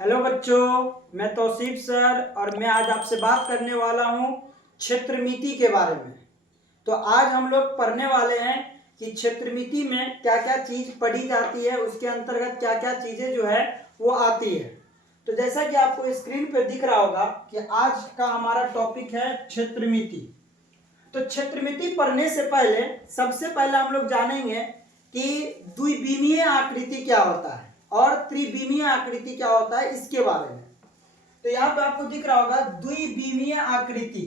Hello बच्चों, मैं Tausif sir और मैं आज आपसे बात करने वाला हूँ क्षेत्रमिति के बारे में। तो आज हम लोग पढ़ने वाले हैं कि क्षेत्रमिति में क्या क्या चीज़ पढ़ी जाती है, उसके अंतर्गत क्या क्या चीज़ें जो है वो आती है। तो जैसा कि आपको स्क्रीन पर दिख रहा होगा कि आज का हमारा टॉपिक है क्षेत्रमिति। तो क्षेत्रमिति पढ़ने से पहले सबसे पहले हम लोग जानेंगे कि द्विविमीय आकृति क्या होता है और त्रिविमीय आकृति क्या होता है, इसके बारे में। तो यहाँ पे आपको दिख रहा होगा द्विविमीय आकृति।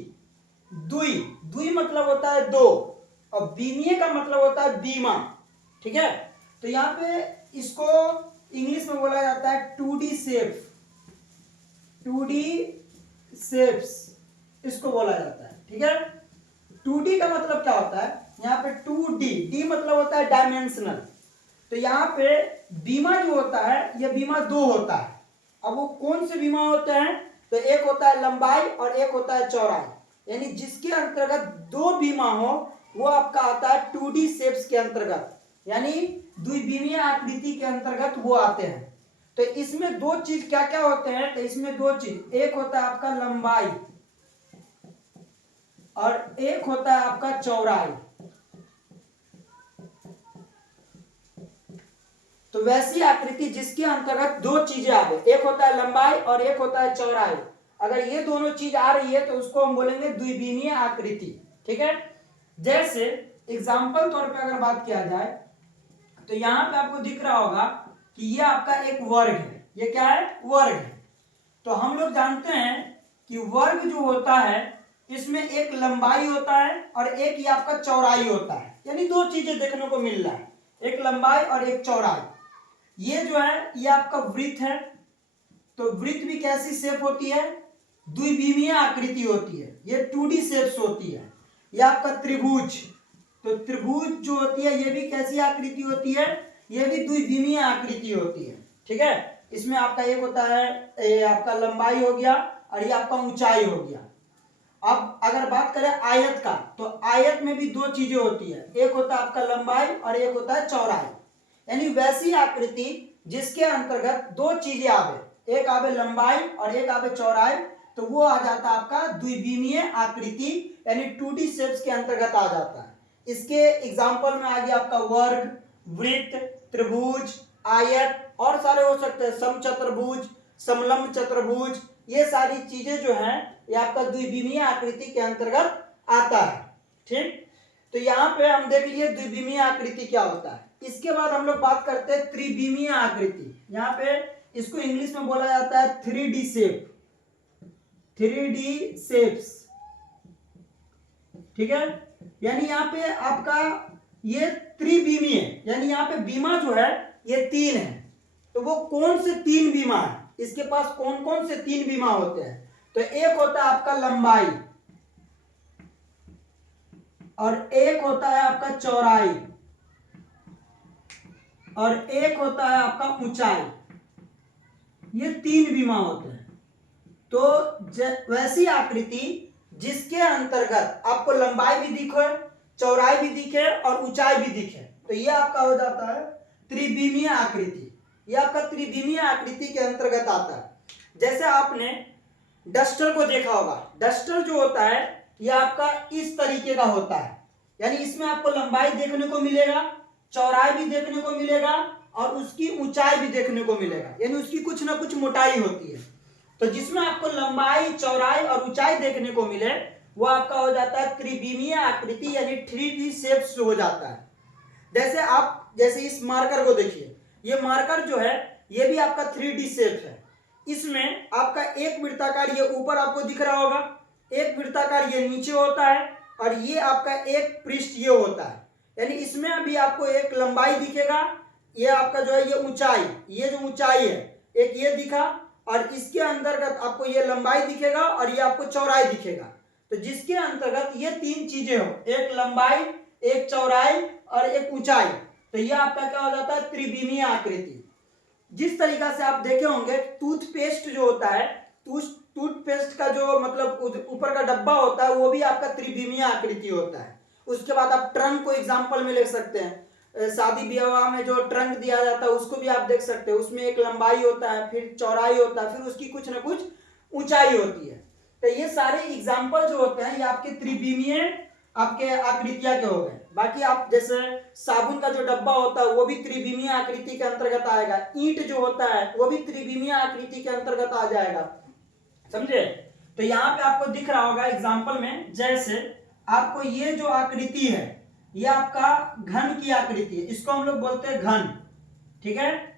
द्वि मतलब होता है दो और विमीय का मतलब होता है बीमा। ठीक है, तो यहाँ पे इसको इंग्लिश में बोला जाता है 2D शेप। 2D शेप्स इसको बोला जाता है। ठीक है, 2D का मतलब क्या होता है, यहाँ पे 2D, डी मतलब होता है डायमेंशनल। तो यहाँ पे बीमा जो होता है, यह बीमा दो होता है। अब वो कौन से बीमा होते हैं, तो एक होता है लंबाई और एक होता है चौड़ाई। यानी जिसके अंतर्गत दो बीमा हो वो आपका आता है 2D शेप्स के अंतर्गत, यानी द्विविमीय आकृति के अंतर्गत वो आते हैं। तो इसमें दो चीज क्या क्या होते हैं, तो इसमें दो चीज, एक होता है आपका लंबाई और एक होता है आपका चौड़ाई। तो वैसी आकृति जिसके अंतर्गत दो चीजें आ गई, एक होता है लंबाई और एक होता है चौड़ाई। अगर ये दोनों चीज आ रही है तो उसको हम बोलेंगे द्विविमीय आकृति। ठीक है, जैसे एग्जांपल तौर पे अगर बात किया जाए तो यहाँ पे आपको दिख रहा होगा कि ये आपका एक वर्ग है। ये क्या है, वर्ग है। तो हम लोग जानते हैं कि वर्ग जो होता है इसमें एक लंबाई होता है और एक ये आपका चौड़ाई होता है, यानी दो चीजें देखने को मिल रहा है, एक लंबाई और एक चौड़ाई। ये जो है ये आपका वृत्त है। तो वृत्त भी कैसी शेप होती है, द्विविमीय आकृति होती है, ये 2D शेप्स होती है। ये आपका त्रिभुज, तो त्रिभुज जो होती है ये भी कैसी आकृति होती है, ये भी द्विविमीय आकृति होती है। ठीक है, इसमें आपका एक होता है ये आपका लंबाई हो गया और ये आपका ऊंचाई हो गया। अब अगर बात करें आयत का, तो आयत में भी दो चीजें होती है, एक होता है आपका लंबाई और एक होता है चौड़ाई। यानी वैसी आकृति जिसके अंतर्गत दो चीजें आवे, एक आवे लंबाई और एक आवे चौड़ाई, तो वो आ जाता है आपका द्विविमीय आकृति, यानी 2D शेप्स के अंतर्गत आ जाता है। इसके एग्जांपल में आ गया आपका वर्ग, वृत्त, त्रिभुज, आयत और सारे हो सकते हैं, समचतुर्भुज, समलंब चतुर्भुज। ये सारी चीजें जो हैं ये आपका द्विविमीय आकृति के अंतर्गत आता है। ठीक, तो यहाँ पे हम देख लीजिए द्विविमीय आकृति क्या होता है। इसके बाद हम लोग बात करते हैं त्रिविमीय आकृति। यहाँ पे इसको इंग्लिश में बोला जाता है 3D शेप, 3D शेप्स। ठीक है, यानी यहाँ पे आपका ये त्रिविमीय, यानी यहाँ पे बीमा जो है ये तीन है। तो वो कौन से तीन बीमा है, इसके पास कौन कौन से तीन बीमा होते हैं, तो एक होता है आपका लंबाई और एक होता है आपका चौड़ाई और एक होता है आपका ऊंचाई। ये तीन बीमा होते हैं। तो वैसी आकृति जिसके अंतर्गत आपको लंबाई भी दिखे, चौड़ाई भी दिखे और ऊंचाई भी दिखे, तो ये आपका हो जाता है त्रिविमीय आकृति। ये आपका त्रिविमीय आकृति के अंतर्गत आता है। जैसे आपने डस्टर को देखा होगा, डस्टर जो होता है ये आपका इस तरीके का होता है, यानी इसमें आपको लंबाई देखने को मिलेगा, चौड़ाई भी देखने को मिलेगा और उसकी ऊंचाई भी देखने को मिलेगा, यानी उसकी कुछ ना कुछ मोटाई होती है। तो जिसमें आपको लंबाई, चौड़ाई और ऊंचाई देखने को मिले वो आपका हो जाता है त्रिविमीय आकृति, यानी 3D शेप्स हो जाता है। जैसे इस मार्कर को देखिए, ये मार्कर जो है ये भी आपका 3D शेप है। इसमें आपका एक वृत्ताकार ये ऊपर आपको दिख रहा होगा, एक वृत्ताकार ये नीचे होता है और ये आपका एक पृष्ठ ये होता है। यानी इसमें अभी आपको एक लंबाई दिखेगा, ये आपका जो है ये ऊंचाई, ये जो ऊंचाई है एक ये दिखा और इसके अंतर्गत आपको ये लंबाई दिखेगा और ये आपको चौड़ाई दिखेगा। तो जिसके अंतर्गत ये तीन चीजें हो, एक लंबाई, एक चौड़ाई और एक ऊंचाई, तो ये आपका क्या हो जाता है त्रिविमीय आकृति। जिस तरीका से आप देखे होंगे टूथपेस्ट जो होता है, टूथपेस्ट का जो मतलब ऊपर का डब्बा होता है वो भी आपका त्रिविमीय आकृति होता है। उसके बाद आप ट्रंक को एग्जांपल में ले सकते हैं। शादी विवाह में जो ट्रंक दिया जाता है उसको भी आप देख सकते हो, उसमें एक लंबाई होता है, फिर चौड़ाई होता है, फिर उसकी कुछ ना कुछ ऊंचाई होती है। तो ये सारे एग्जाम्पल जो होते हैं ये आपके त्रिविमीय आपके आकृतियां के हो गए। बाकी आप जैसे साबुन का जो डब्बा होता है वो भी त्रिविमीय आकृति के अंतर्गत आएगा, ईंट जो होता है वो भी त्रिविमीय आकृति के अंतर्गत आ जाएगा, समझे। तो यहाँ पे आपको दिख रहा होगा एग्जाम्पल में, जैसे आपको ये जो आकृति है ये आपका घन की आकृति है, इसको हम लोग बोलते हैं घन, ठीक है।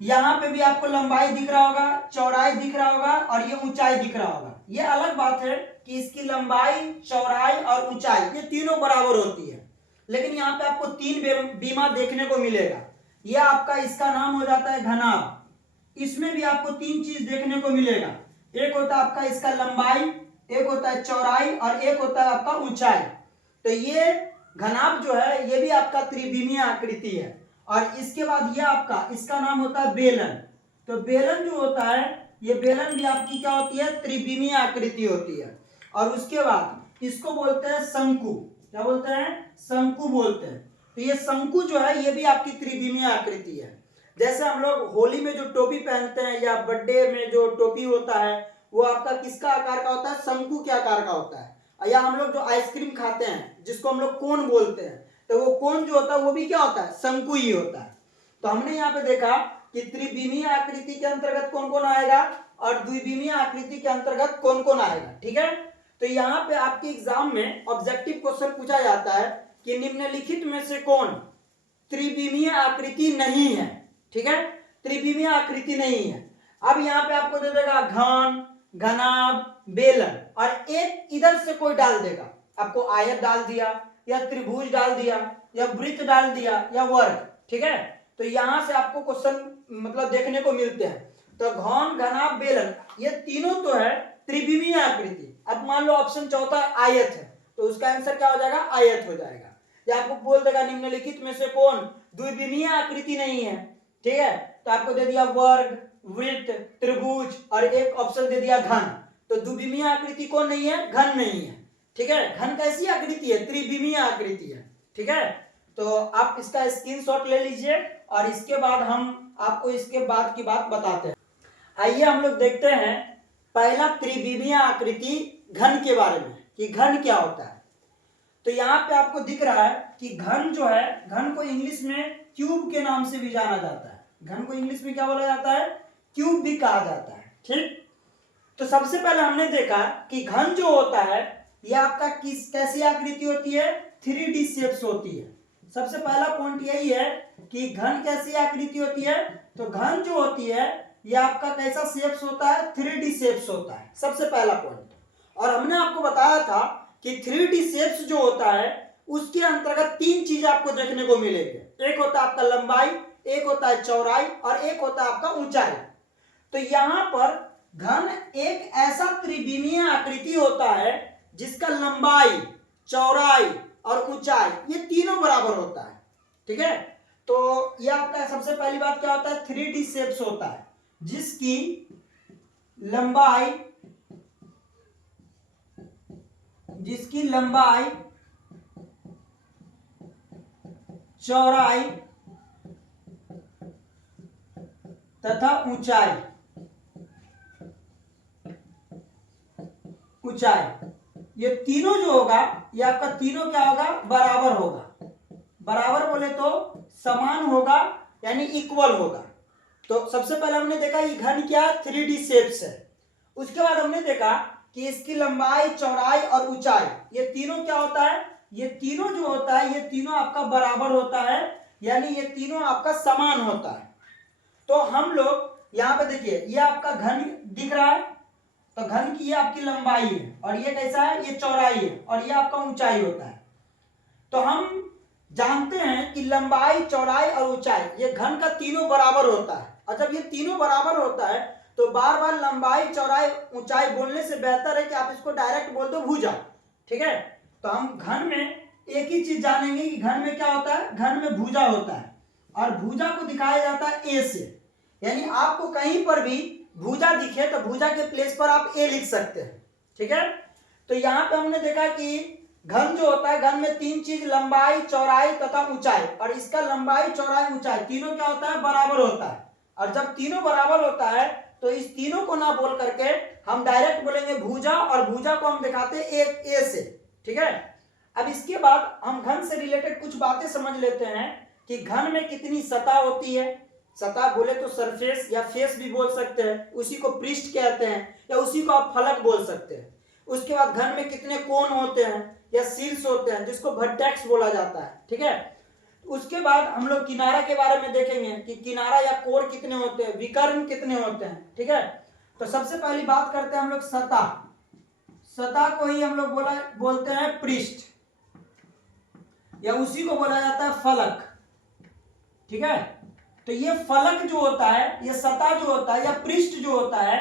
यहाँ पे भी आपको लंबाई दिख रहा होगा, चौड़ाई दिख रहा होगा और ये ऊंचाई दिख रहा होगा। ये अलग बात है कि इसकी लंबाई, चौड़ाई और ऊंचाई ये तीनों बराबर होती है, लेकिन यहाँ पे आपको तीन बीमा देखने को मिलेगा। ये आपका इसका नाम हो जाता है घनाभ। इसमें भी आपको तीन चीज देखने को मिलेगा, एक होता है आपका इसका लंबाई, एक होता है चौड़ाई और एक होता है आपका ऊंचाई। तो ये घनाभ जो है ये भी आपका त्रिविमीय आकृति है। और इसके बाद ये आपका इसका नाम होता है बेलन। तो बेलन जो होता है ये बेलन भी आपकी क्या होती है, त्रिविमीय आकृति होती है। और उसके बाद इसको बोलते हैं शंकु। क्या बोलते हैं, शंकु बोलते हैं। तो ये शंकु जो है ये भी आपकी त्रिविमीय आकृति है। जैसे हम लोग होली में जो टोपी पहनते हैं या बर्थडे में जो टोपी होता है वो आपका किसका आकार का होता है, शंकु के आकार का होता है। या हम लोग जो आइसक्रीम खाते हैं जिसको हम लोग कोन बोलते हैं, तो वो कोन जो होता है वो भी क्या होता है, शंकु ही होता है। तो हमने यहाँ पे देखा कि त्रिविमीय आकृति के अंतर्गत कौन कौन आएगा और द्विविमीय आकृति के अंतर्गत कौन कौन आएगा, ठीक है। तो यहाँ पे आपके एग्जाम में ऑब्जेक्टिव क्वेश्चन पूछा जाता है कि निम्नलिखित में से कौन त्रिविमीय आकृति नहीं है, ठीक है, त्रिविमीय आकृति नहीं है। अब यहाँ पे आपको दे देगा घन, घनाभ, बेलन और एक इधर से कोई डाल देगा, आपको आयत डाल दिया या त्रिभुज डाल दिया या वृत्त डाल दिया या वर्ग, ठीक है। तो यहां से आपको क्वेश्चन मतलब देखने को मिलते हैं। तो घन, घनाभ, बेलन ये तीनों तो है त्रिविमीय आकृति। अब मान लो ऑप्शन चौथा आयत है तो उसका आंसर क्या हो जाएगा, आयत हो जाएगा। या आपको बोल देगा निम्नलिखित में से कौन द्विविमीय आकृति नहीं है, ठीक है, तो आपको दे दिया वर्ग, वृत्त, त्रिभुज और एक ऑप्शन दे दिया घन। तो द्विविमीय आकृति कौन नहीं है, घन नहीं है, ठीक है। घन कैसी आकृति है, त्रिविमीय आकृति है, ठीक है। तो आप इसका स्क्रीनशॉट ले लीजिए और इसके बाद हम आपको इसके बाद की बात बताते हैं। आइए हम लोग देखते हैं पहला त्रिविमीय आकृति घन के बारे में कि घन क्या होता है। तो यहाँ पे आपको दिख रहा है कि घन जो है, घन को इंग्लिश में क्यूब के नाम से भी जाना जाता है। घन को इंग्लिश में क्या बोला जाता है, क्यूब भी कहा जाता है, ठीक। तो सबसे पहले हमने देखा कि घन जो होता है ये आपका कैसी आकृति होती है, 3D शेप्स होती है। सबसे पहला पॉइंट यही है कि घन कैसी आकृति होती है। तो घन जो होती है ये आपका कैसा शेप्स होता है, 3D शेप्स होता है, सबसे पहला पॉइंट। और हमने आपको बताया था कि 3D शेप्स जो होता है उसके अंतर्गत तीन चीज आपको देखने को मिलेगी, एक होता है आपका लंबाई, एक होता है चौड़ाई और एक होता है आपका ऊंचाई। तो यहाँ पर घन एक ऐसा त्रिविमीय आकृति होता है जिसका लंबाई, चौड़ाई और ऊंचाई ये तीनों बराबर होता है, ठीक है। तो ये आपका सबसे पहली बात क्या होता है, 3D शेप्स होता है जिसकी लंबाई, चौड़ाई तथा ऊंचाई ये तीनों जो होगा ये आपका तीनों क्या होगा, बराबर होगा। बराबर बोले तो समान होगा यानी इक्वल होगा। तो सबसे पहले हमने देखा ये घन क्या 3D शेप्स है। उसके बाद हमने देखा कि इसकी लंबाई, चौड़ाई और ऊंचाई ये तीनों क्या होता है, ये तीनों जो होता है ये तीनों आपका बराबर होता है यानी ये तीनों आपका समान होता है। तो हम लोग यहाँ पे देखिए ये आपका घन दिख रहा है, तो घन की ये आपकी लंबाई है और ये कैसा है, ये चौड़ाई है और ये आपका ऊंचाई होता है। तो हम जानते हैं कि लंबाई, चौड़ाई और ऊंचाई ये घन का तीनों बराबर होता है। और जब ये तीनों बराबर होता है तो बार बार लंबाई, चौड़ाई, ऊंचाई बोलने से बेहतर है कि आप इसको डायरेक्ट बोल दो भुजा, ठीक है। तो हम घन में एक ही चीज जानेंगे कि घन में क्या होता है, घन में भुजा होता है और भुजा को दिखाया जाता है ए से। यानी आपको कहीं पर भी भुजा दिखे तो भुजा के प्लेस पर आप ए लिख सकते हैं, ठीक है। तो यहाँ पे हमने देखा कि घन जो होता है, घन में तीन चीज, लंबाई, चौड़ाई तथा ऊंचाई, और इसका लंबाई, चौड़ाई, ऊंचाई तीनों क्या होता है, बराबर होता है। और जब तीनों बराबर होता है तो इस तीनों को ना बोल करके हम डायरेक्ट बोलेंगे भुजा, और भुजा को हम दिखाते हैं एक ए से, ठीक है। अब इसके बाद हम घन से रिलेटेड कुछ बातें समझ लेते हैं कि घन में कितनी सतह होती है। सतह बोले तो सरफेस या फेस भी बोल सकते हैं, उसी को पृष्ठ कहते हैं, या उसी को आप फलक बोल सकते हैं। उसके बाद घन में कितने कोण होते हैं या शीर्ष होते हैं, जिसको वर्टेक्स बोला जाता है, ठीक है। उसके बाद हम लोग किनारा के बारे में देखेंगे कि किनारा या कोर कितने होते हैं, विकर्ण कितने होते हैं, ठीक है। तो सबसे पहली बात करते हैं हम लोग सतह। सतह को ही हम लोग बोलते हैं पृष्ठ, या उसी को बोला जाता है फलक, ठीक है। तो ये फलक जो होता है, ये सतह जो होता है, या पृष्ठ जो होता है,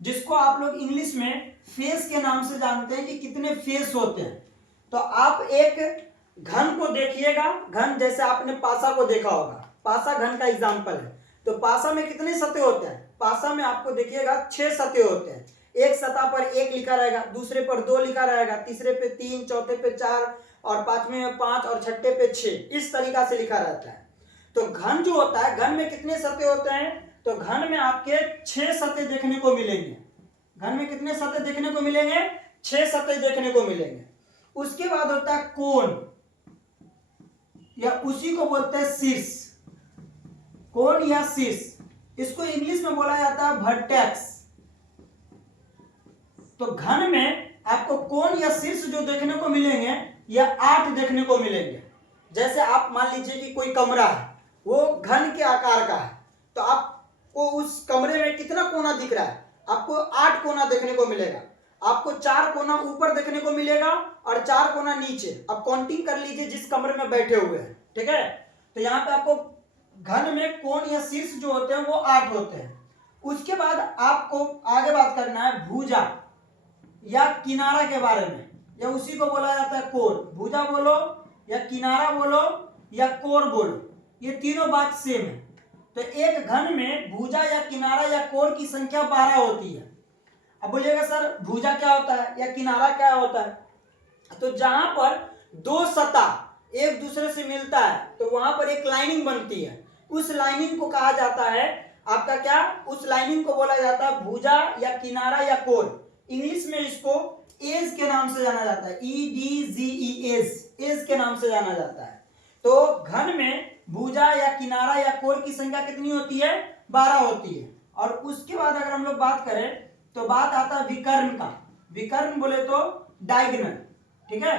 जिसको आप लोग इंग्लिश में फेस के नाम से जानते हैं कि कितने फेस होते हैं। तो आप एक घन को देखिएगा, घन जैसे आपने पासा को देखा होगा, पासा घन का एग्जांपल है। तो पासा में कितने सतह होते हैं, पासा में आपको देखिएगा 6 सतह होते हैं। एक सतह पर 1 लिखा रहेगा, दूसरे पर 2 लिखा रहेगा, तीसरे पे 3, चौथे पे 4, और पांचवें में 5, और छठे पे 6, इस तरीका से लिखा रहता है। तो घन जो होता है, घन में कितने सतह होते हैं, तो घन में आपके 6 सतह देखने को मिलेंगे। घन में कितने सतह देखने को मिलेंगे, 6 सतह देखने को मिलेंगे। उसके बाद होता है कोण, या उसी को बोलते हैं शीर्ष, कोण या शीर्ष, इसको इंग्लिश में बोला जाता है वर्टेक्स। तो घन में आपको कोण या शीर्ष जो देखने को मिलेंगे, यह 8 देखने को मिलेंगे। जैसे आप मान लीजिए कि कोई कमरा है, वो घन के आकार का है, तो आपको उस कमरे में कितना कोना दिख रहा है, आपको 8 कोना देखने को मिलेगा। आपको 4 कोना ऊपर देखने को मिलेगा और 4 कोना नीचे। अब काउंटिंग कर लीजिए जिस कमरे में बैठे हुए हैं, ठीक है। तो यहाँ पे आपको घन में कोण या शीर्ष जो होते हैं वो 8 होते हैं। उसके बाद आपको आगे बात करना है भुजा या किनारा के बारे में, या उसी को बोला जाता है कोर। भुजा बोलो या किनारा बोलो या कोर बोलो, ये तीनों बात सेम है। तो एक घन में भुजा या किनारा या कोर की संख्या 12 होती है। अब बोलिएगा सर भुजा क्या होता है या किनारा क्या होता है, तो जहां पर 2 सतह एक दूसरे से मिलता है तो वहां पर एक लाइनिंग बनती है, उस लाइनिंग को कहा जाता है आपका क्या, उस लाइनिंग को बोला जाता है भुजा या किनारा या कोर। इंग्लिश में इसको एज के नाम से जाना जाता है, EDGE, एज के नाम से जाना जाता है। तो घन में भुजा या किनारा या कोर की संख्या कितनी होती है, 12 होती है। और उसके बाद अगर हम लोग बात करें तो बात आता है विकर्ण का। विकर्ण बोले तो डायगोनल, ठीक है।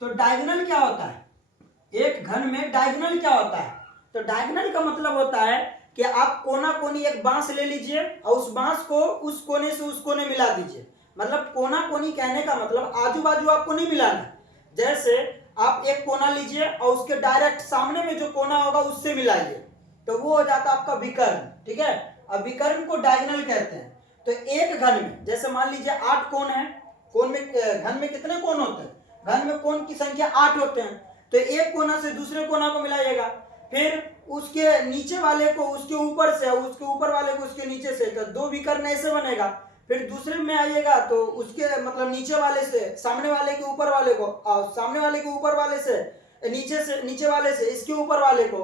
तो डायगोनल क्या होता है, एक घन में डायगोनल क्या होता है, तो डायगोनल का मतलब होता है कि आप कोना कोनी एक बांस ले लीजिए और उस बांस को उस कोने से उस कोने मिला दीजिए। मतलब कोना कोनी कहने का मतलब आजू बाजू आपको नहीं मिलाना। जैसे आप एक कोना लीजिए और उसके डायरेक्ट सामने में जो कोना होगा उससे मिलाइए, तो वो हो जाता है आपका विकर्ण, ठीक है। अब विकर्ण को डायगोनल कहते हैं। तो एक घन में जैसे मान लीजिए 8 कोण है, कोण में घन में कितने कोण होते हैं, घन में कोण की संख्या 8 होते हैं। तो एक कोना से दूसरे कोना को मिलाइएगा, फिर उसके नीचे वाले को उसके ऊपर से, उसके ऊपर वाले को उसके नीचे से, तो 2 विकर्ण ऐसे बनेगा। फिर दूसरे में आइएगा तो उसके मतलब नीचे वाले से सामने वाले के ऊपर वाले को, और सामने वाले के ऊपर वाले से नीचे वाले से इसके ऊपर वाले को।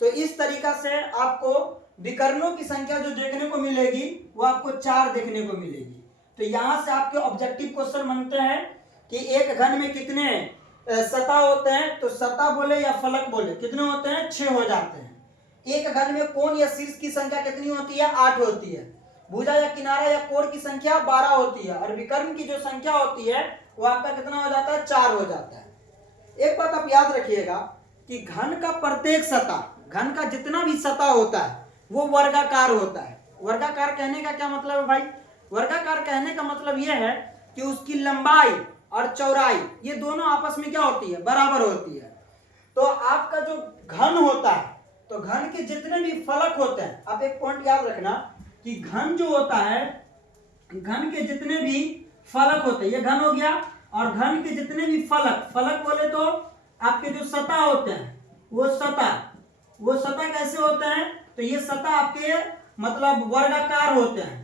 तो इस तरीका से आपको विकर्णों की संख्या जो देखने को मिलेगी वो आपको 4 देखने को मिलेगी। तो यहां से आपके ऑब्जेक्टिव क्वेश्चन बनते हैं कि एक घन में कितने सतह होते हैं, तो सतह बोले या फलक बोले कितने होते हैं, 6 हो जाते हैं। एक घन में कोण या शीर्ष की संख्या कितनी होती है, 8 होती है। भुजा या किनारा या कोर की संख्या 12 होती है, और विकर्ण की जो संख्या होती है वो आपका कितना हो जाता है, 4 हो जाता है। एक बात आप याद रखिएगा कि घन का प्रत्येक सतह, घन का जितना भी सतह होता है वो वर्गाकार होता है। वर्गाकार कहने का क्या मतलब है भाई, वर्गाकार कहने का मतलब यह है कि उसकी लंबाई और चौड़ाई ये दोनों आपस में क्या होती है, बराबर होती है। तो आपका जो घन होता है, तो घन के जितने भी फलक होते हैं, आप एक पॉइंट याद रखना कि घन जो होता है, घन के जितने भी फलक होते हैं, ये घन हो गया, और घन के जितने भी फलक, फलक बोले तो आपके जो सतह होते हैं वो सतह कैसे होते हैं, तो ये सतह आपके मतलब वर्गाकार होते हैं।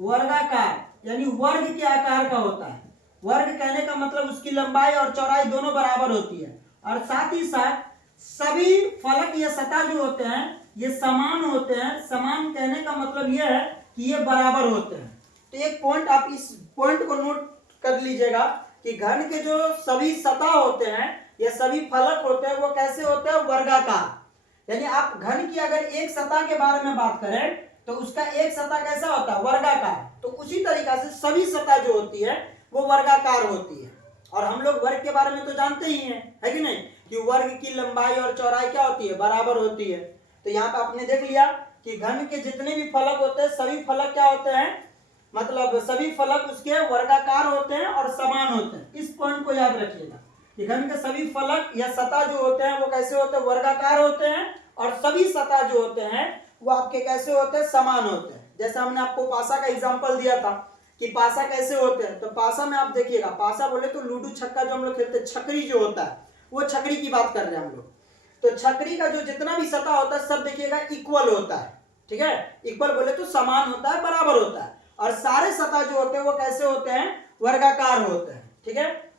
वर्गाकार यानी वर्ग के आकार का होता है। वर्ग कहने का मतलब उसकी लंबाई और चौड़ाई दोनों बराबर होती है, और साथ ही साथ सभी फलक या सतह जो होते हैं ये समान होते हैं। समान कहने का मतलब यह है कि ये बराबर होते हैं। तो एक पॉइंट आप इस पॉइंट को नोट कर लीजिएगा कि घन के जो सभी सतह होते हैं या सभी फलक होते हैं वो कैसे होते हैं, वर्गाकार। यानी आप घन की अगर एक सतह के बारे में बात करें तो उसका एक सतह कैसा होता है, वर्गाकार। तो उसी तरीका से सभी सतह जो होती है वो वर्गाकार होती है। और हम लोग वर्ग के बारे में तो जानते ही हैं, है कि नहीं, कि वर्ग की लंबाई और चौड़ाई क्या होती है, बराबर होती है। तो यहाँ पे आपने देख लिया कि घन के जितने भी फलक होते हैं सभी फलक क्या होते हैं, मतलब सभी फलक उसके वर्गाकार होते हैं और समान होते हैं। इस पॉइंट को याद रखिएगा कि घन के सभी फलक या सतह जो होते हैं वो कैसे होते हैं, वर्गाकार होते हैं, और सभी सतह जो होते हैं वो आपके कैसे होते हैं, समान होते हैं। जैसे हमने आपको पासा का एग्जांपल दिया था कि पासा कैसे होते हैं, तो पासा में आप देखिएगा, पासा बोले तो लूडो छक्का जो हम लोग खेलते हैं, छकरी जो होता है वो छकरी की बात कर रहे हैं हम लोग। तो छकरी का जो जितना भी सतह होता है सब देखिएगा इक्वल होता है, ठीक है। इक्वल बोले तो समान होता है, बराबर होता है, और सारे सतह जो होते हैं वो कैसे होते हैं, वर्गाकार होते हैं, ठीक है।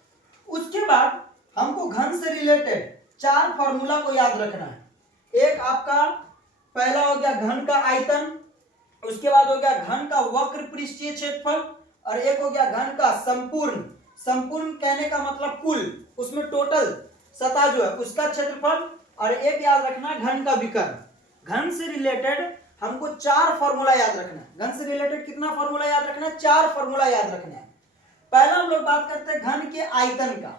उसके बाद हमको घन से रिलेटेड 4 फॉर्मूला को याद रखना है। एक आपका पहला हो गया घन का आयतन, उसके बाद हो गया घन का वक्र पृष्ठीय क्षेत्रफल, और एक हो गया घन का संपूर्ण। संपूर्ण कहने का मतलब कुल, उसमें टोटल सतह जो है उसका क्षेत्रफल, और एक याद रखना घन का विकर्ण। घन से रिलेटेड हमको 4 फॉर्मूला याद रखना है। घन से रिलेटेड कितना फॉर्मूला याद रखना है, 4 फॉर्मूला याद रखना है। पहला हम लोग बात करते हैं घन के आयतन का।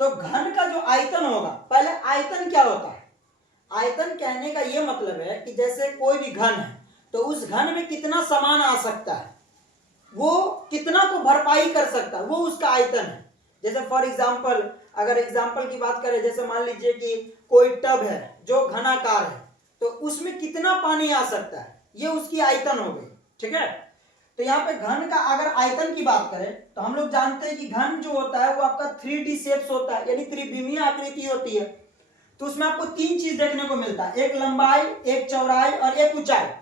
तो घन का जो आयतन होगा, पहले आयतन क्या होता है, आयतन कहने का यह मतलब है कि जैसे कोई भी घन है तो उस घन में कितना सामान आ सकता है, वो कितना को भरपाई कर सकता है, वो उसका आयतन है। जैसे फॉर एग्जांपल, अगर एग्जांपल की बात करें, जैसे मान लीजिए कि कोई टब है जो घनाकार है, तो उसमें कितना पानी आ सकता है, ये उसकी आयतन हो गई, ठीक है। तो यहाँ पे घन का अगर आयतन की बात करें तो हम लोग जानते हैं कि घन जो होता है वो आपका 3D शेप्स होता है, यानी त्रिविमीय आकृति होती है। तो उसमें आपको 3 चीज देखने को मिलता है, एक लंबाई, एक चौड़ाई और एक ऊंचाई।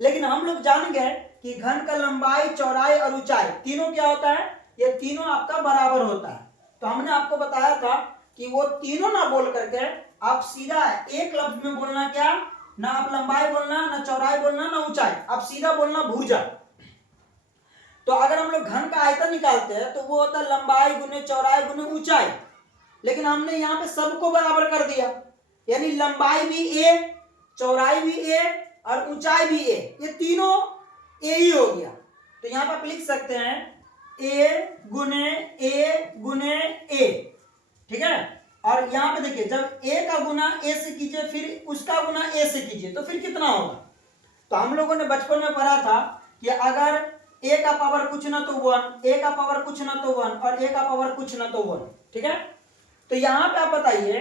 लेकिन हम लोग जान गए कि घन का लंबाई, चौड़ाई और ऊंचाई तीनों क्या होता है, ये तीनों आपका बराबर होता है। तो हमने आपको बताया था कि वो तीनों ना बोल करके आप सीधा एक लफ्ज में बोलना, क्या ना आप लंबाई बोलना, ना चौड़ाई बोलना, ना ऊंचाई, आप सीधा बोलना भुजा। तो अगर हम लोग घन का आयतन निकालते हैं तो वो होता है लंबाई गुने चौड़ाई गुने ऊंचाई। लेकिन हमने यहाँ पे सबको बराबर कर दिया, यानी लंबाई भी ए, चौड़ाई भी ए और ऊंचाई भी ए, ये तीनों ए ही हो गया। तो यहाँ पर आप लिख सकते हैं ए गुने ए, ठीक है। और यहाँ पे देखिए, जब ए का गुना ए से कीजिए फिर उसका गुना ए से कीजिए तो फिर कितना होगा। तो हम लोगों ने बचपन में पढ़ा था कि अगर ए का पावर कुछ ना तो 1, ए का पावर कुछ ना तो 1 और ए का पावर कुछ ना तो 1, ठीक है। तो यहां पे आप बताइए,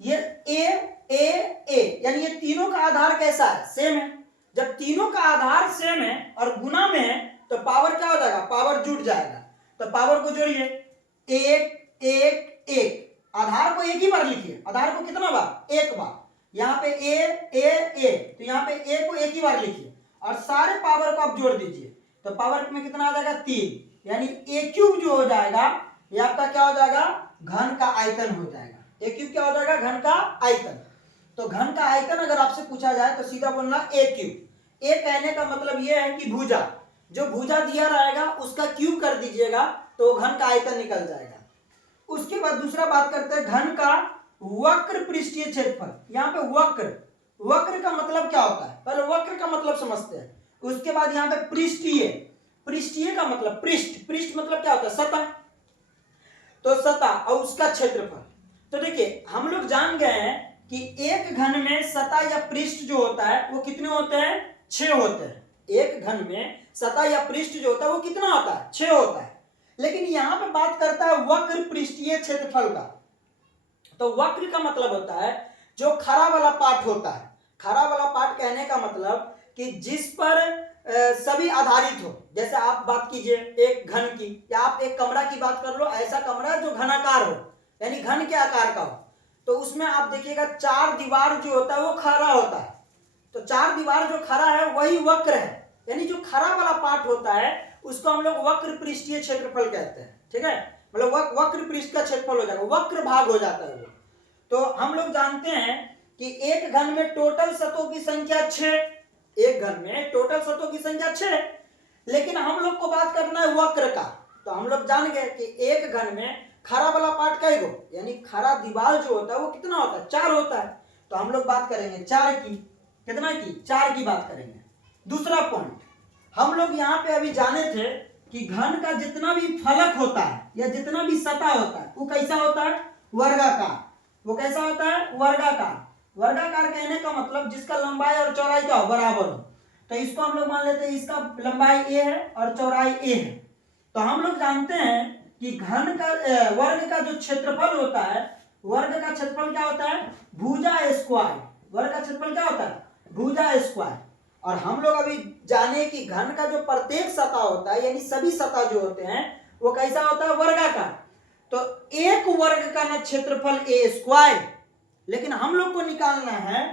ये ए यानी ये तीनों का आधार कैसा है, सेम है। जब तीनों का आधार सेम है और गुना में है तो पावर क्या हो जाएगा, पावर जुड़ जाएगा। तो पावर को जोड़िए, 1 1 1, आधार को एक ही बार लिखिए, आधार को कितना बार, एक बार। यहाँ पे ए, तो यहाँ पे ए को एक ही बार लिखिए और सारे पावर को आप जोड़ दीजिए, तो पावर में कितना आ जाएगा, 3, यानी ए क्यूब जो हो जाएगा ये आपका क्या हो जाएगा, घन का आयतन हो जाएगा। ए क्यूब क्या हो जाएगा, घन का आयतन। तो घन का आयतन अगर आपसे पूछा जाए तो सीधा बोलना ए क्यूब। ए कहने का मतलब ये है कि भुजा, जो भुजा दिया रहेगा उसका क्यूब कर दीजिएगा तो घन का आयतन निकल जाएगा। उसके बाद दूसरा बात करते हैं घन का वक्र पृष्ठीय क्षेत्रफल। यहाँ पे वक्र का मतलब क्या होता है, पहले वक्र का मतलब समझते हैं। उसके बाद यहाँ पे पृष्ठीय का मतलब पृष्ठ मतलब क्या होता है, सतह, तो सतह और उसका क्षेत्रफल। तो देखिए हम लोग जान गए हैं कि एक घन में सतह या पृष्ठ जो होता है वो कितने होते हैं, 6 होते हैं। एक घन में सतह या पृष्ठ जो होता है वो कितना होता है, 6 होता है। लेकिन यहां पे बात करता है वक्र पृष्ठीय क्षेत्रफल का। तो वक्र का मतलब होता है जो खड़ा वाला पार्ट होता है। खड़ा वाला पार्ट कहने का मतलब कि जिस पर सभी आधारित हो। जैसे आप बात कीजिए एक घन की, या आप एक कमरा की बात कर लो, ऐसा कमरा जो घनाकार हो, यानी घन के आकार का हो, तो उसमें आप देखिएगा 4 दीवार जो होता है वो खड़ा होता है। तो 4 दीवार जो खड़ा है वही वक्र है, यानी जो खड़ा वाला पार्ट होता है उसको हम लोग वक्र पृष्ठीय क्षेत्रफल कहते हैं। ठीक है, मतलब वक्र पृष्ठ का क्षेत्रफल हो जाएगा, वक्र भाग हो जाता है वो। तो हम लोग जानते हैं कि एक घन में टोटल सतहों की संख्या 6, एक घन में टोटल सतहों की संख्या 6, लेकिन हम लोग को बात करना है वक्र का। तो हम लोग जान गए कि एक घन में खरा वाला पार्ट कई गो, यानी खरा दीवार जो होता है वो कितना होता है, 4 होता है। तो हम लोग बात करेंगे 4 की, कितना की, 4 की बात करेंगे। दूसरा पॉइंट, हम लोग यहाँ पे अभी जाने थे कि घन का जितना भी फलक होता है या जितना भी सतह होता है वो कैसा होता है, वर्गाकार। वो कैसा होता है, वर्गाकार। वर्गाकार कहने का मतलब जिसका लंबाई और चौड़ाई क्या हो, बराबर हो। तो इसको हम लोग मान लेते हैं इसका लंबाई a है और चौड़ाई a है। तो हम लोग जानते हैं कि घन का वर्ग का जो क्षेत्रफल होता है, वर्ग का क्षेत्रफल क्या होता है, भुजा स्क्वायर। वर्ग का क्षेत्रफल क्या होता है, भुजा स्क्वायर। और हम लोग अभी जाने कि घन का जो प्रत्येक सतह होता है, यानी सभी सतह जो होते हैं वो कैसा होता है, वर्गाकार। तो एक वर्ग का न क्षेत्रफल a स्क्वायर, लेकिन हम लोग को निकालना है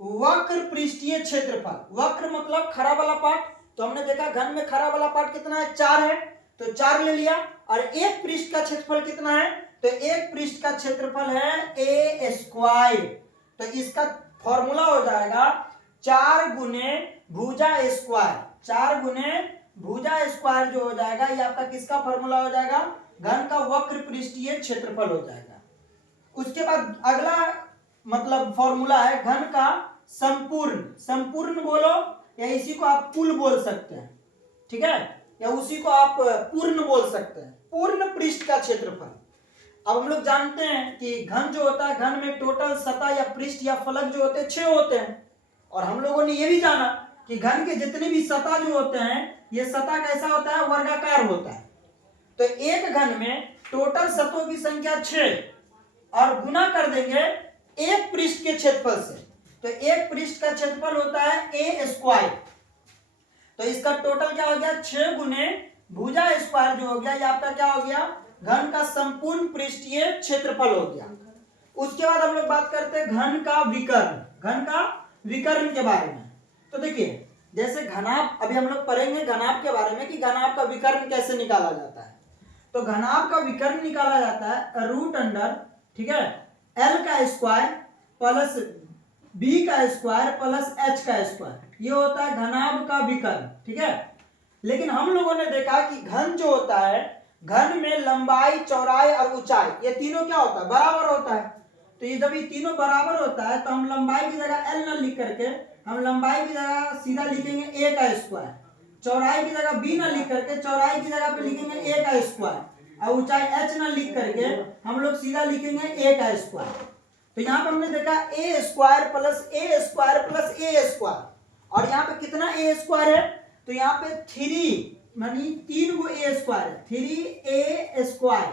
वक्र पृष्ठीय क्षेत्रफल। वक्र मतलब खरा वाला पार्ट। तो हमने देखा घन में खरा वाला पार्ट कितना है, 4 है, तो 4 ले लिया। और एक पृष्ठ का क्षेत्रफल कितना है, तो एक पृष्ठ का क्षेत्रफल है a स्क्वायर। तो इसका फॉर्मूला हो जाएगा 4 गुने भुजा स्क्वायर। 4 गुने भुजा स्क्वायर जो हो जाएगा ये आपका किसका फॉर्मूला हो जाएगा, घन का वक्र पृष्ठीय क्षेत्रफल हो जाएगा। उसके बाद अगला मतलब फॉर्मूला है घन का संपूर्ण। संपूर्ण बोलो या इसी को आप कुल बोल सकते हैं, ठीक है, या उसी को आप पूर्ण बोल सकते हैं, पूर्ण पृष्ठ का क्षेत्रफल। अब हम लोग जानते हैं कि घन जो होता है, घन में टोटल सतह या पृष्ठ या फलक जो होते हैं 6 होते हैं। और हम लोगों ने ये भी जाना कि घन के जितने भी सतह जो होते हैं ये सतह कैसा होता है, वर्गाकार होता है। तो एक घन में टोटल सतहों की संख्या 6 और गुना कर देंगे एक पृष्ठ के क्षेत्रफल से। तो एक पृष्ठ का क्षेत्रफल होता है a स्क्वायर। तो इसका टोटल क्या हो गया, 6 गुने भुजा स्क्वायर जो हो गया ये आपका क्या हो गया, घन का संपूर्ण पृष्ठीय क्षेत्रफल हो गया। उसके बाद हम लोग बात करते हैं घन का विकर्ण। घन का विकर्ण के बारे में। तो देखिए जैसे घनाभ, अभी हम लोग पढ़ेंगे घनाभ के बारे में कि घनाभ का विकर्ण कैसे निकाला जाता है। तो घनाभ का विकर्ण निकाला जाता है रूट अंडर, ठीक है, l का स्क्वायर प्लस b का स्क्वायर प्लस h का स्क्वायर, ये होता है घनाभ का विकर्ण, ठीक है। लेकिन हम लोगों ने देखा कि घन जो होता है, घन में लंबाई, चौड़ाई और ऊंचाई ये तीनों क्या होता है, बराबर होता है। तो ये जब ये तीनों बराबर होता है तो हम लंबाई की जगह l न लिख करके हम लंबाई की जगह सीधा लिखेंगे a का स्क्वायर, चौड़ाई की जगह b न लिख करके चौड़ाई की जगह पे लिखेंगे a का स्क्वायर, और ऊंचाई h न लिख करके हम लोग सीधा लिखेंगे a का स्क्वायर। तो यहाँ पे हमने देखा a square plus a square plus a square, और यहाँ पे कितना a स्क्वायर है, तो यहाँ पे 3 मानी 3 गो a स्क्वायर है, 3a स्क्वायर।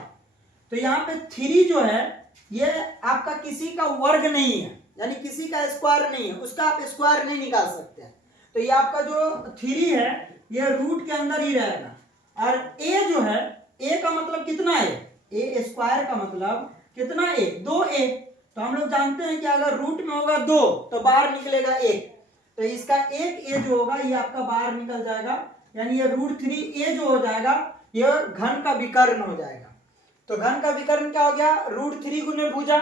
तो यहाँ पे 3 जो है ये आपका किसी का वर्ग नहीं है, यानी किसी का स्क्वायर नहीं है, उसका आप स्क्वायर नहीं निकाल सकते हैं। तो ये आपका जो 3 है ये रूट के अंदर ही रहेगा। और a जो है, a का मतलब कितना है, a स्क्वायर का मतलब कितना a, 2a। तो हम लोग जानते हैं कि अगर रूट में होगा 2 तो बाहर निकलेगा 1, तो इसका एक a जो होगा ये आपका बाहर निकल जाएगा, यानी ये रूट 3a जो हो जाएगा ये घन का विकर्ण हो जाएगा। तो घन का विकर्ण क्या हो गया, रूट 3 गुने भुजा।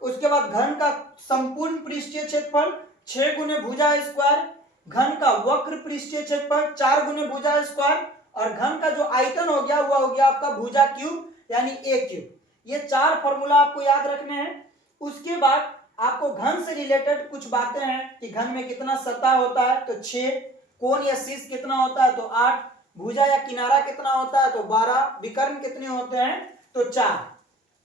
उसके बाद घन का संपूर्ण पृष्ठीय क्षेत्रफल 6 गुने भुजा स्क्वायर, घन का वक्र पृष्ठीय क्षेत्रफल 4 गुने भुजा स्क्वायर, और घन का जो आयतन हो गया वो हो गया आपका भुजा क्यूब यानी a क्यूब। ये 4 फॉर्मूला आपको याद रखने हैं। उसके बाद आपको घन से रिलेटेड कुछ बातें हैं कि घन में कितना सतह होता है तो 6, कोण या शीर्ष कितना होता है तो 8, भुजा या किनारा कितना होता है तो 12, विकर्ण कितने होते हैं तो 4।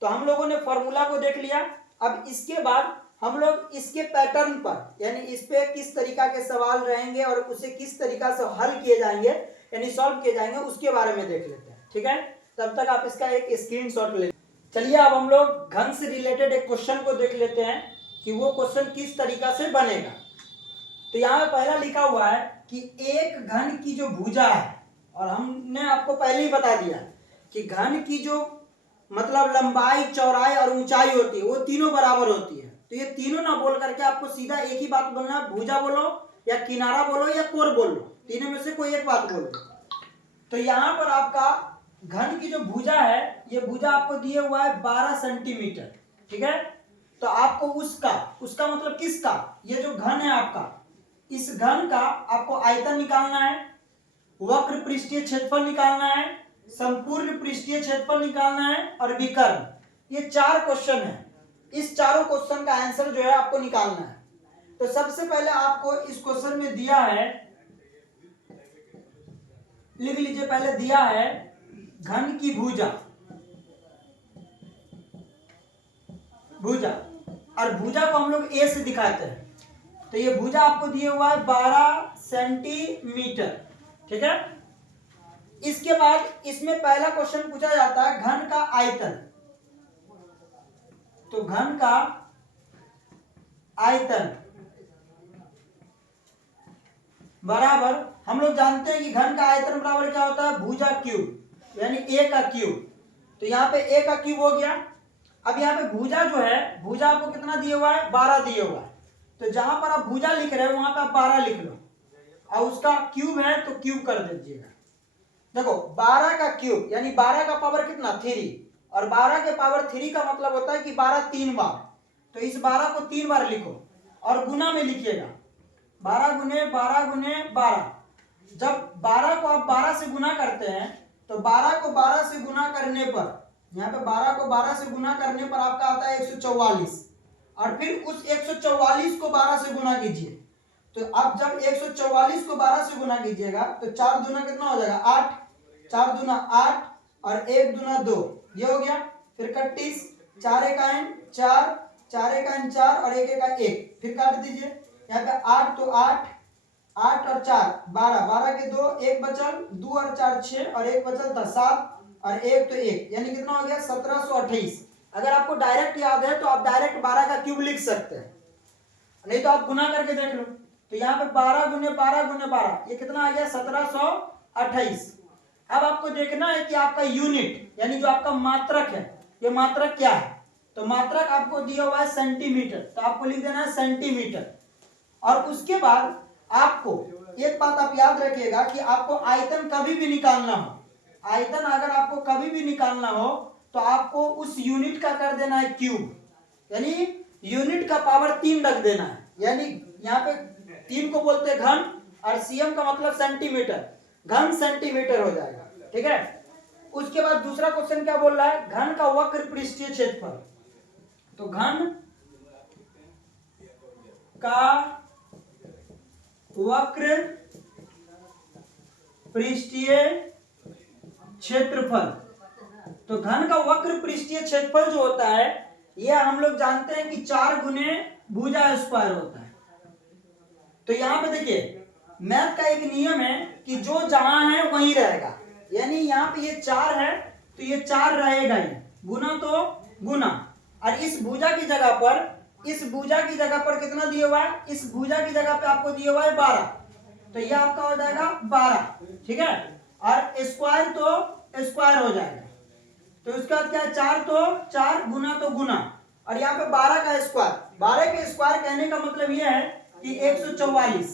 तो हम लोगों ने फॉर्मूला को देख लिया। अब इसके बाद हम लोग इसके पैटर्न पर, यानी इस पे किस तरीका के सवाल रहेंगे और उसे किस तरीका से हल किए जाएंगे यानी सॉल्व किए जाएंगे उसके बारे में देख लेते हैं, ठीक है। तब तक आप इसका एक स्क्रीनशॉट ले। चलिए अब हम लोग घन से रिलेटेड एक क्वेश्चन को देख लेते हैं कि वो क्वेश्चन किस तरीका से बनेगा। तो यहाँ पे पहला लिखा हुआ है कि एक घन की जो भुजा है, और हमने आपको पहले ही बता दिया कि घन की जो मतलब लंबाई, चौड़ाई और ऊंचाई होती है वो तीनों बराबर होती है। तो ये तीनों ना बोल करके आपको सीधा एक ही बात बोलना है, भुजा बोलो या किनारा बोलो या कोर बोलो, तीनों में से कोई एक बात बोलो। तो यहाँ पर आपका घन की जो भुजा है, ये भुजा आपको दिया हुआ है 12 सेंटीमीटर, ठीक है। तो आपको उसका मतलब किसका, ये जो घन है आपका, इस घन का आपको आयतन निकालना है, वक्र पृष्ठीय क्षेत्रफल निकालना है, संपूर्ण पृष्ठीय क्षेत्रफल निकालना है और विकर्ण। ये 4 क्वेश्चन है। इस चारों क्वेश्चन का आंसर जो है आपको निकालना है। तो सबसे पहले आपको इस क्वेश्चन में दिया है, लिख लीजिए, पहले दिया है घन की भुजा और भुजा को हम लोग ए से दिखाते हैं। तो ये भुजा आपको दिया हुआ है 12 सेंटीमीटर, ठीक है। इसके बाद इसमें पहला क्वेश्चन पूछा जाता है घन का आयतन। तो घन का आयतन बराबर, हम लोग जानते हैं कि घन का आयतन बराबर क्या होता है, भुजा क्यूब, यानी ए का क्यूब। तो यहाँ पे ए का क्यूब हो गया। अब यहाँ पे भुजा जो है, भुजा आपको कितना दिया हुआ है, 12 दिया हुआ है। तो जहां पर आप भुजा लिख रहे हो वहां पे आप 12 लिख लो, और उसका क्यूब है तो क्यूब कर दीजिएगा। देखो 12 का क्यूब यानी 12 का पावर कितना, 3, और 12 के पावर 3 का मतलब होता है कि 12 3 बार। तो इस 12 को 3 बार लिखो और गुना में लिखिएगा, 12 गुने 12 गुने 12। जब 12 को आप 12 से गुना करते हैं तो 12 को 12 से गुना करने पर, यहाँ पे 12 को 12 से गुना करने पर आपका आता है 144, और फिर उस 144 को 12 से गुना कीजिए। तो अब जब 144 को 12 से गुना कीजिएगा तो 4 दूना कितना हो जाएगा, 8, 4 दूना 8 और 1 दूना 2, ये हो गया। फिर 31, 4 एकाएन 4, 4 एकाएन 4 और 1 एका 1, फिर काट दीजिए। यहाँ पे 8 तो 8, 8 और 4 12, 12 के 2, 1 बचल, 2 और 4 6 और 1 बचल था 7 और 1 तो 1, यानी कितना हो गया 1728। अगर आपको डायरेक्ट याद है तो आप डायरेक्ट 12 का क्यूब लिख सकते हैं, नहीं तो आप गुना करके देख लो। तो यहाँ पे 12 गुने 12 गुने 12, ये कितना आ गया 1728। अब आपको देखना है कि आपका यूनिट यानी जो आपका मात्रक है, ये मात्रक क्या है। तो मात्रक आपको दिया हुआ है सेंटीमीटर, तो आपको लिख देना है सेंटीमीटर। और उसके बाद आपको एक बात आप याद रखिएगा कि आपको आयतन कभी भी निकालना हो, आयतन अगर आपको कभी भी निकालना हो तो आपको उस यूनिट का कर देना है क्यूब, यानी यूनिट का पावर 3 रख देना है। यानी यहाँ पे 3 को बोलते हैं घन, और सीएम का मतलब सेंटीमीटर, घन सेंटीमीटर हो जाएगा, ठीक है। उसके बाद दूसरा क्वेश्चन क्या बोल रहा है, घन का वक्र पृष्ठीय क्षेत्रफल। तो घन का वक्र पृष्ठीय क्षेत्रफल। तो घन का वक्र पृष्ठीय क्षेत्रफल जो होता है, यह हम लोग जानते हैं कि 4 गुने भुजा स्क्वायर होता है। तो यहां पे देखिए मैथ का एक नियम है कि जो जहां है वहीं रहेगा, यानी यहाँ पे ये 4 है तो ये 4 रहेगा ही, गुना तो गुना। और इस भुजा की जगह पर, इस भुजा की जगह पर कितना दिया हुआ है, इस भुजा की जगह पे आपको दिया हुआ है 12, तो ये आपका हो जाएगा 12, ठीक है। और स्क्वायर तो स्क्वायर हो जाएगा। तो इसके बाद क्या है, 4 तो 4, गुना तो गुना, और यहाँ पे 12 का स्क्वायर। 12 के स्क्वायर कहने का मतलब ये है कि 144,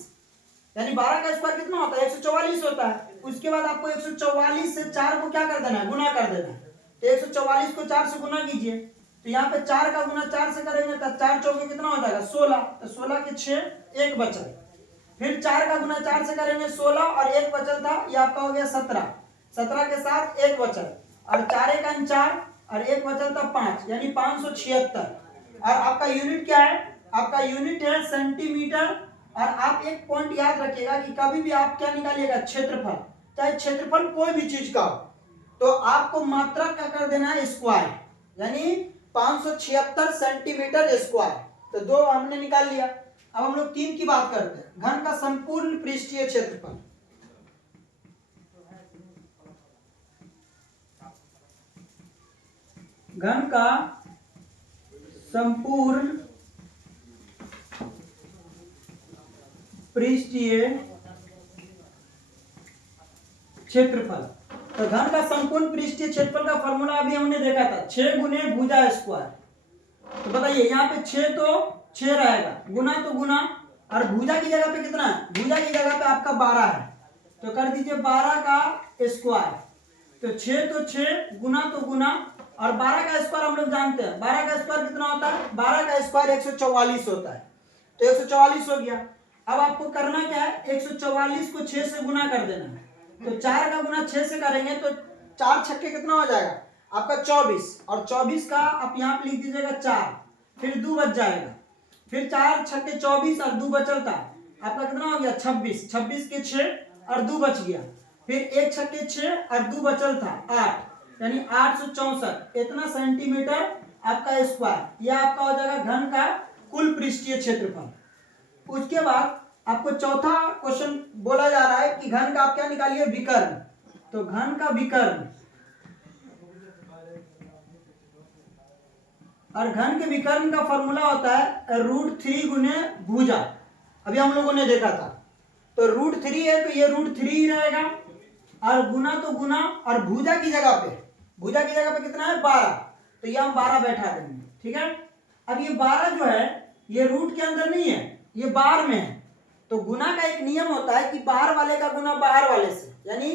यानी 12 का स्क्वायर कितना होता है, 144 होता है। उसके बाद आपको 144 से 4 को क्या कर देना है, गुना कर देना है। तो 144 को 4 से गुना कीजिए, तो यहाँ पे 4 का गुना 4 से करेंगे तो 4 चौके कितना हो जाएगा 16, तो 16 के 6, 1 बचल। फिर 4 का गुना 4 से करेंगे 16 और 1 बचल था, ये आपका हो गया 17, 17 के साथ 1 बचल, और 4 एका 4 और 1 बचल था 5, यानी 576। और आपका यूनिट क्या है, आपका यूनिट है सेंटीमीटर। और आप एक पॉइंट याद रखिएगा कि कभी भी आप क्या निकालिएगा, क्षेत्रफल, चाहे क्षेत्रफल कोई भी चीज का हो, तो आपको मात्रक का कर देना है स्क्वायर, यानी 576 सेंटीमीटर स्क्वायर। तो 2 हमने निकाल लिया। अब हम लोग 3 की बात करते हैं, घन का संपूर्ण पृष्ठीय क्षेत्रफल। घन का संपूर्ण पृष्ठीय क्षेत्रफल। तो घन का संपूर्ण पृष्ठीय क्षेत्रफल का फॉर्मूला अभी हमने देखा था, 6 गुने भुजा स्क्वायर। तो बताइए यहाँ पे 6 तो 6 रहेगा, गुना तो गुना, और भुजा की जगह पे कितना है, भुजा की जगह पे आपका 12 है, तो कर दीजिए 12 का स्क्वायर। तो 6 तो 6 गुना तो गुना, और 12 का स्क्वायर हम लोग जानते हैं, 12 का स्क्वायर कितना होता है, 12 का स्क्वायर 144 होता है, तो 144 हो गया। अब आपको करना क्या है, 144 को 6 से गुना कर देना है, तो 4 का गुना 6 से करेंगे तो 4 छक्के कितना हो जाएगा आपका 24, और 24 का आप यहाँ पे लिख दीजिएगा 4, फिर 2 बच जाएगा, फिर 4 छक्के 24 और 2 बचल था आपका कितना हो गया 26, 26 के 6 और 2 बच गया, फिर 1 छक्के 6 और 2 बचल था 8, यानी 864 इतना सेंटीमीटर आपका स्क्वायर, यह आपका हो जाएगा घन का कुल पृष्ठीय क्षेत्रफल। उसके बाद आपको चौथा क्वेश्चन बोला जा रहा है कि घन का आप क्या निकालिए, विकर्ण। तो घन का विकर्ण, और घन के विकर्ण का फॉर्मूला होता है √3 गुने भुजा, अभी हम लोगों ने देखा था। तो √3 है तो ये √3 ही रहेगा, और गुना तो गुना, और भुजा की जगह पे कितना है 12, तो ये हम 12 बैठा देंगे, ठीक है। अब ये 12 जो है ये रूट के अंदर नहीं है, ये बाहर में है, तो गुना का एक नियम होता है कि बाहर वाले का गुना बाहर वाले से, यानी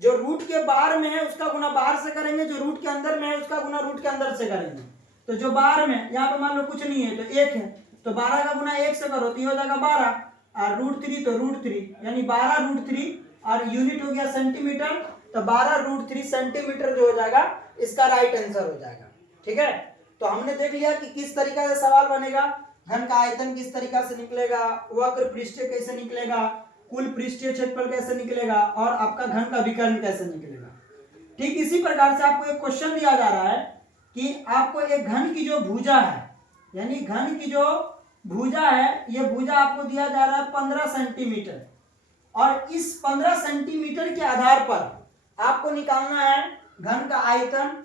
जो रूट के बाहर में है उसका गुना बाहर से करेंगे, जो रूट के अंदर में है उसका गुना रूट के अंदर से करेंगे। तो जो बाहर में, यहाँ पे मान लो कुछ नहीं है तो 1 है, तो 12 का गुना 1 से करो तो ये हो जाएगा 12, और √3 तो √3, यानी 12 √3, और यूनिट हो गया सेंटीमीटर, तो 12 √3 सेंटीमीटर जो हो जाएगा इसका राइट आंसर हो जाएगा, ठीक है। तो हमने देख लिया कि किस तरीका से सवाल बनेगा, घन का आयतन किस तरीका से निकलेगा, वक्र पृष्ठीय कैसे निकलेगा, कुल पृष्ठीय क्षेत्रफल कैसे निकलेगा, और आपका घन का विकर्ण कैसे निकलेगा। ठीक इसी प्रकार से आपको एक क्वेश्चन दिया जा रहा है कि आपको एक घन की जो भुजा है, यानी घन की जो भुजा है, ये भुजा आपको दिया जा रहा है 15 सेंटीमीटर, और इस 15 सेंटीमीटर के आधार पर आपको निकालना है घन का आयतन,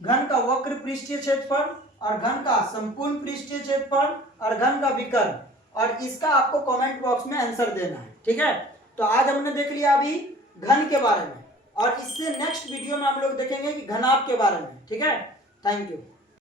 घन का वक्र पृष्ठीय क्षेत्रफल, और घन का संपूर्ण पृष्ठीय क्षेत्रफल, और घन का विकर्ण, और इसका आपको कमेंट बॉक्स में आंसर देना है, ठीक है। तो आज हमने देख लिया अभी घन के बारे में, और इससे नेक्स्ट वीडियो में हम लोग देखेंगे कि घनाभ के बारे में, ठीक है। Thank you.